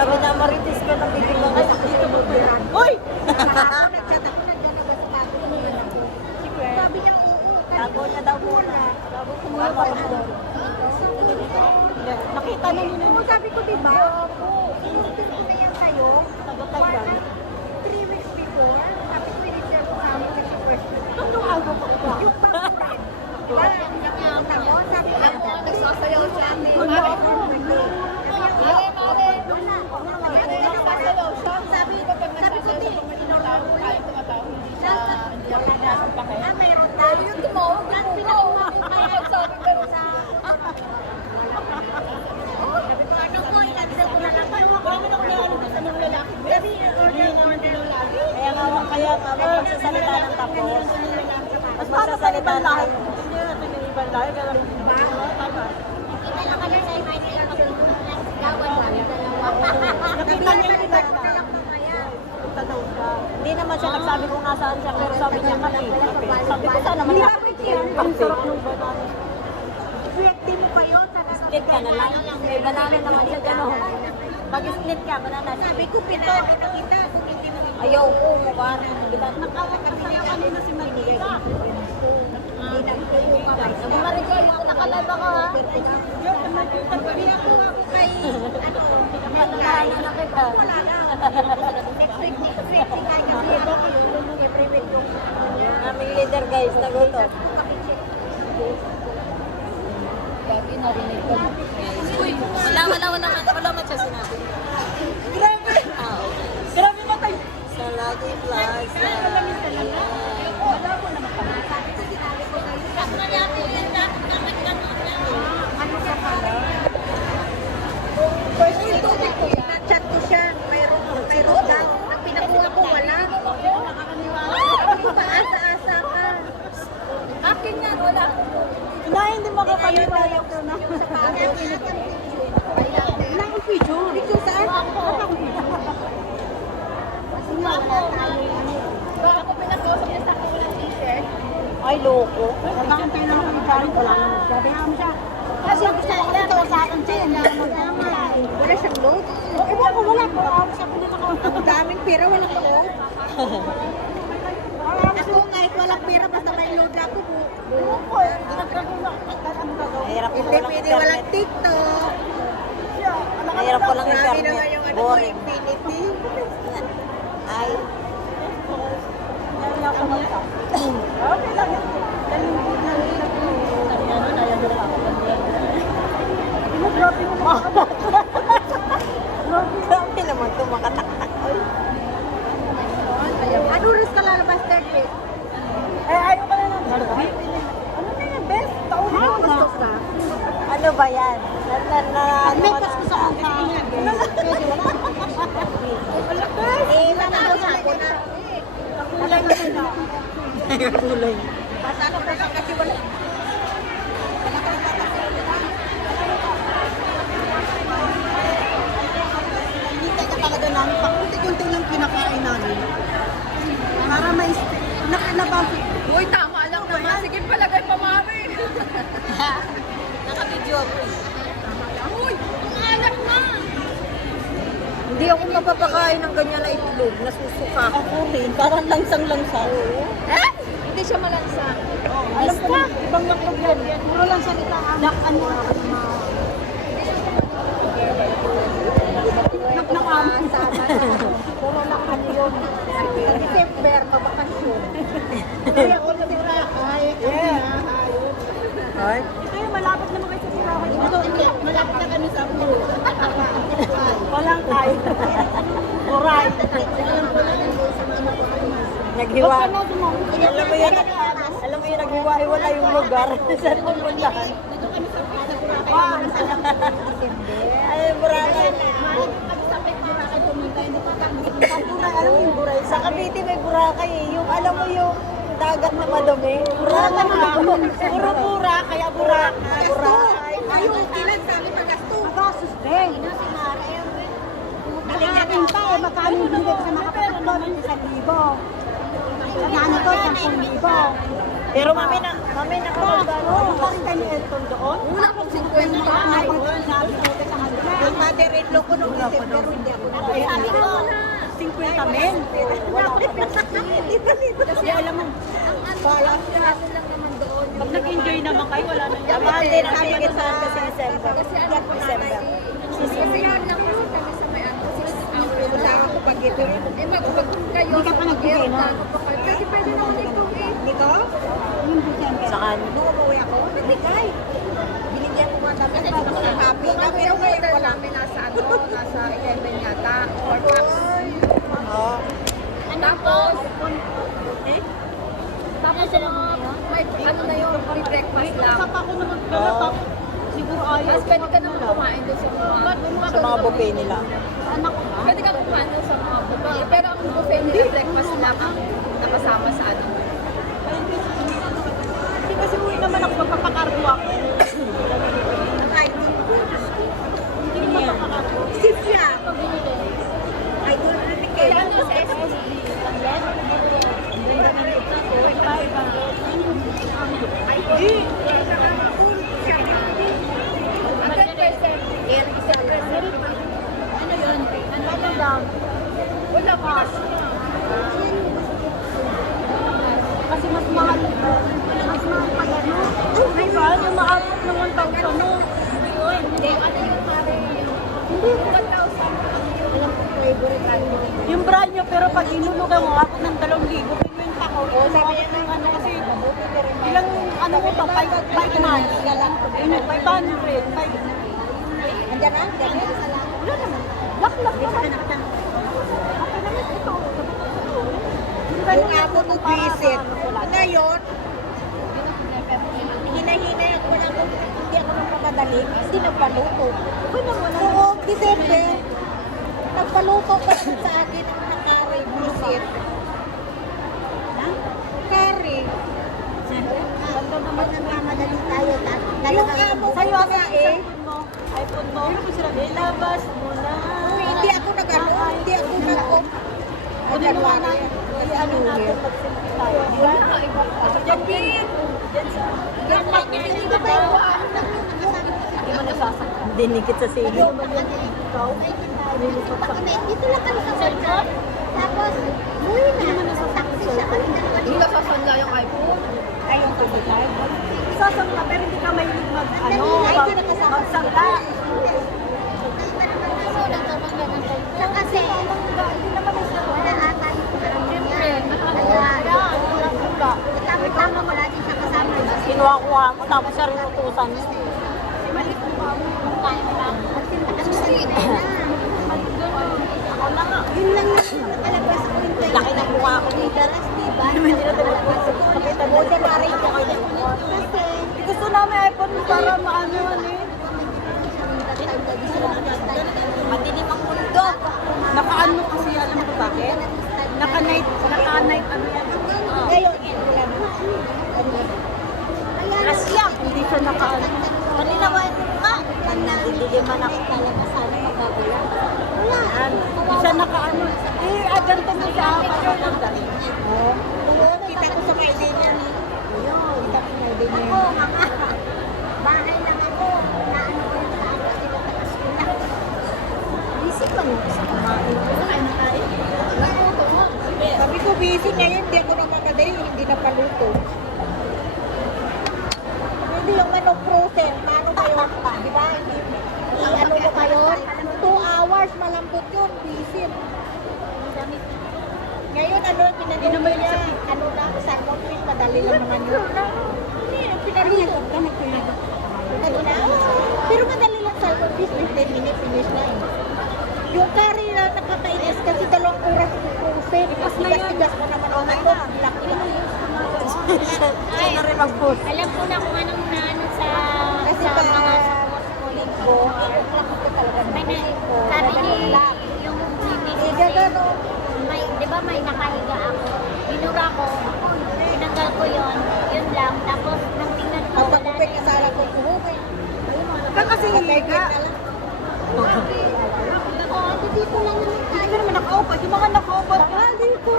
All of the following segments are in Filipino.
Sabi na maritis ko ng bibig mo. Ay, dito ba ito? Uy! Nagchat ako, naglalabas pa ako ng anak ko. Sabi niya, oo. Tago niya daw muna. Tago ko muna pa rin. Nakita na nila. Oo, sabi ko, diba? Inutin ko na yan kayo. Sagot tayo. 3 weeks before, sabi ko, in-share ko sa amin kasi first. Anong algo ko ba? Yung pangkuran. Diba? Nakita mo, sabi ko, Nagsasayaw siya. wala ako. Sabi ko, di. Ah, mayroon tayo. Yung tumawag, Ang pinag-umawag kaya sabi ka rin sa... sabi ko, ano ko, i-cancel ko na lang. Bakit ako na ano sa mga lalaki? Baby, order naman din ng lalaki. Kaya nga, magsasalita ng tapos. Mas magsasalita ng tapos. Hindi nyo natin yung ibang lahi. Kaya lang, tama. Kita lang kami sa imay nila kasi gawan lang. Nakita niya yung iba na. Punta daw siya. Hindi naman siya nagsabi kung nasaan siya, pero sabi niya kami. Sabi ko sana malapit yan. Ang sarap ng banana. Swerte mo pa yun. Split ka na lang. May banana naman siya gano'n. Pag split ka, banana. Sabi ko, pinakita kita. Kung hindi mo Ayaw ko, mukha. nakakatabi niya kanina si Maria. Marijoy, nakalaba ka ha? Sabi ako kay, ano, Nakalala na kita. wala na. Next week nga kasi every week yung Aming leader guys, nagutom. Gabi, narinig ko. Uy, wala man siya sinabi. Grabe! Ah, okay. Grabe matay! Sa Lucky Plaza. sabi ko, sinabi ko kayo. Ano siya pala? First week ko yan. Na-chat ko siya, mayroon daw. Ang pinakuha ko, wala. Sabi ko, paasa-asa ka. Akin yan, wala. Na, hindi makapaniwala ko na. Sa pangit, wala akong video. Video saan? Kasi nga, wala tayo. Baka ako pinag-usap niya sa akin walang t-shirt. Ay, loko. Nakakantay na ako ng parang wala na. Sabi nga siya. Kasi ako sa ina, ito sa akin siya. Wala siyang load. Ewan ko, wala ko. Sabi na ako. Ang daming pera, walang load. Ako kahit walang pera, basta may load ako. Mahirap po Hindi walang pwede walang internet. TikTok. Mahirap po lang Grabe naman internet. yung ano mo, Boring. infinity. Ay. Okay lang yan. Grabe naman ito, makataktak. Ano oras ka lalabas, third week? Ayaw ka na lang. Ano na yan, best? Taon Ano gusto ka? Ano ba yan? May pasko sa mukha. Wala na daw ako na. Kulay na sila. Kulay. Basta ano pa kasi wala. Hintay ka talaga namin. Pakunti-kunti lang kinakain namin. Para may nakalabang. Uy, tama lang naman. Sige, palagay pa, mami. Naka-video ako. Uy, ang anak na. Hindi ako mapapakain ng ganyan na itlog. Nasusuka ako. Ako rin. Parang langsang-langsa. Eh? Hindi siya malansa. Alam ko na. Ibang laklog yan. Puro lang salita. Ano? Puro lang ano yun. Sa December, mabakasyon. Kaya ako na Boracay. Ay. Ay, malapit naman kayo sa Boracay. Malapit na kami sa pool. Walang kain. Oray. Naghiwa. Alam mo yun, naghiwa-hiwala yung lugar. Saan pupuntahan? Dito kami sa Boracay. Ay, Boracay. Pag-sapit Boracay pumunta, hindi pa kami. Alam mo yung Boracay? Sa Cavite may Boracay eh. Yung alam mo yung dagat na madumi. Boracay na. Puro pura, kaya Boracay. Boracay. Ayun, ilan sa amin pag-gasto. Agasos din. Nakakin pa eh, magkano yung bilig sa makapagod doon ng 1,000. Magkano to, 10,000. Pero mami nakapagdano. Oo, pa rin kayo Elton doon. Una pong 50. Ay, sabi ko sa kanila. mother-in-law ko nung December, hindi ako Ay, sabi ko, 50 men. Kasi alam mo, pala Pag nag-enjoy naman kayo, wala nang Tama din ang ticket sa kasi December. Kasi ano ko December. Wala ako pag ito rin. Hindi ka pa nagbigay na. Kasi pwede naman ito eh. Hindi ko? Saka, Nung umuwi ako, nagbigay. Binigyan ko nga dami ng happy. Pero ngayon wala. namin nasa 11 yata. Or max. Oo. Tapos, tapos sa mga, may, ano na yun, free breakfast lang. Saka ako naman pala, tapos siguro ayaw. Mas pwede ka naman kumain doon sa mga, Sa mga buffet nila. Anak ko. pwede ka kumain doon sa mga buffet. Pero ang buffet nila, breakfast lang ang nakasama sa ano. Hindi kasi uwi naman ako, magpapakargo ako. Hindi naman papakargo. Sifya. Ay, doon rin Kaya ano sa SSD? Wala pa. Kasi mas mahal. Mas mahal pa gano'n. Ay ba? Yung maabot ng 1,000 mo. Hindi, ano yung pare? Hindi. 1,000. Yung brand nyo, pero pag inulugan mo, abot ng 2,000. Pinwenta ko. Oo, sabi niya na. Ano kasi, ilang ano mo pa, 5 months. Yun, 500. Andiyan na? Wala naman. Lak-lak naman. Yung ako to visit. Ngayon, hinahinay ako na ako, hindi ako nagpapadali, hindi nagpaluto. Oo, December, nagpaluto pa naman sa akin ng mga curry visit. Curry. Ganda naman na Nagmamadali tayo. Yung amo ko sa'yo, nga eh, iPhone mo. Ilabas mo na. hindi ako nag-ano, hindi ako nag-off. Ano naman natin? Ano natin magsimula tayo? Diba? Diyan din. Diyan sa... Yan lang, hindi ko ba yung ano na Hindi mo nasasaktan. Dinikit sa sili. Ikaw? Dito lang kami sa cellphone. Tapos, uwi na. Taxi siya kami dalawa. Hindi ka sasanda yung iPhone. Ayun ko ba tayo? Sasakta, pero hindi ka mahilig ano, magsangka. Kasi, wala ata yung Kaya, mo wala din siya kasama. Kinuha-kuha mo, tapos siya rin utusan mo. Ako na nga. Yun lang yung nakalabas ko yung Laki ng mukha ko dito. diba? Hindi na talaga. Nakita mo, dyan na rin ko kayo. Kasi, Gusto namin iPhone para maano eh. madilim ang mundo. Naka-ano kasi, alam mo bakit? Naka-night ano yan. Ngayon, wala na. Asya, hindi siya naka-ano. Kanina ba yung mukha? Nandiliman ako talaga sana magagula. Wala. Hindi siya naka-ano. Ganito mo siya. Parang dali. Oo, kita ko sa may din yan. Kita ko may din yan. Ako, mga bahay lang ako. Naano ko yung saan ko sila takas ko na. Busy ka mo sa kumain. Kumain na tayo. Sabi ko busy ngayon, hindi ako namakadali, hindi na paluto. Hindi yung manok frozen, paano kayo? Di ba? Ano mo kayo? 2 hours, malambot yun, busy. Ngayon, ano, pinaluto niya, ano na, sarkong fish, madali lang naman yun. Pinaluto ka, nagpinaluto. Ano na? Pero madali lang sarkong fish, 15 minutes, finish na eh. Yung curry na nakakainis kasi 2 oras yung frozen. Tigas-tigas mo naman ang manok. Laki na. Siya na rin mag-post. Alam ko na kung anong naano sa Kasi sa pa, mga ko, laki ko talaga. may na, sabi ni yung Eh, gagano. may, di ba may nakahiga ako, binura ko, tinanggal ko yun lang, tapos nang tingnan ko, Kapag wala upay na kasala ko kuhugay. Ka kasi higa. Oo, dito lang naman Hindi tayo. ka naman naka-open. Yung mga naka-open. Dito.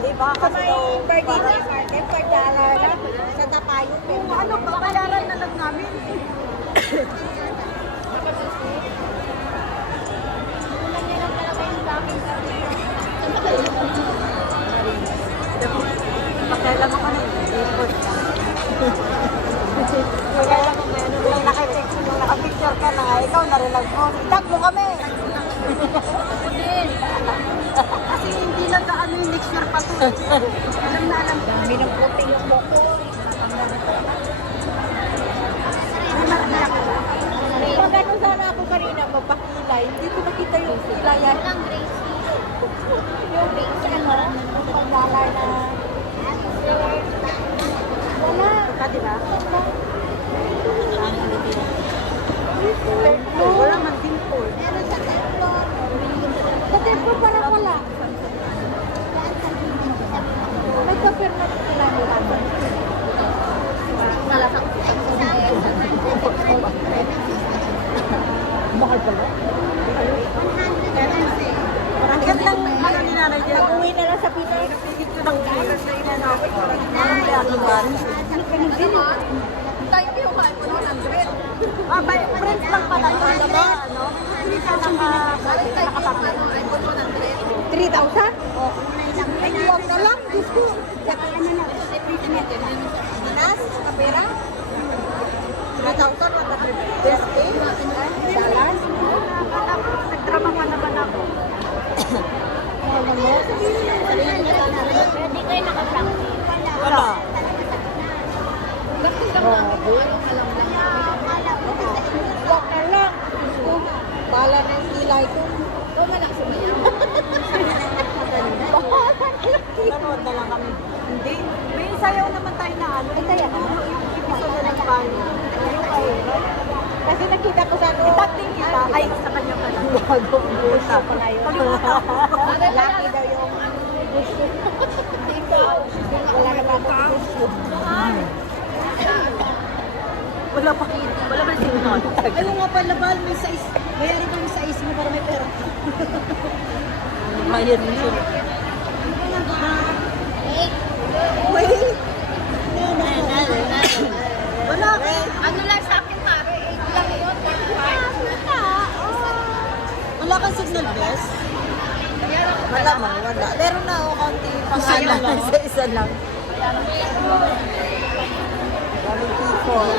Di ba? Sa Kasi may birthday na market, pagdalar na sa tapayo. ano, babayaran na lang namin. tag mo. Tag mo kami. Kasi hindi na gaano yung next year pa to. Alam na alam. Dami ng puti yung moko. Pag ano sana ako kanina, mapakilay. Hindi ko nakita yung kilayan. Walang grace. Yung ano, yung pagdala na... Wala. Ka, di ba? Tempo. Wala man dimple. Meron sa tempo. Sa tempo parang wala. Nagka-perma sila ni Mama. Mahal pala. Ang gandang ano ni nanay dyan. Uwi na lang sa Pinas. Napigit ko ng gulay sa inanapit. Parang kaya lugar. Tayo yung kain mo 100. Ah, by friends lang pala yun. Diba? Ano? Hindi ka nakapapit. 3,000? Ay, huwag na lang. Diyos ko. Manas, kapera? 3,000, wala best day? Dalan? Nagdrama pa naman ako. Ano mo? Hindi kayo naka-practice. Wala. Huwag na lang. Diyos ko. Bala na yung kilay ko. Nanood na lang kami. Hindi. May sayaw naman tayo na ano. Ay, kaya ka na? Yung episode na ng bano. Kasi nakita ko sa ano. Itagting kita. Ay, sa kanya pa lang. Bago. Busa. Laki daw yung gusto. Ikaw. Wala na ba ako gusto? Wala pa. Wala pa rin sinunod. Ayaw nga pala, Bal. May sais. Mayari kami sa is mo para may pera. Mayroon yun. Wait. Wala. Ano lang sa akin, pare? 8 lang yun. Wala kang signal best? Wala man, wala. Meron na ako konti pangalan. Isa lang. Daming people.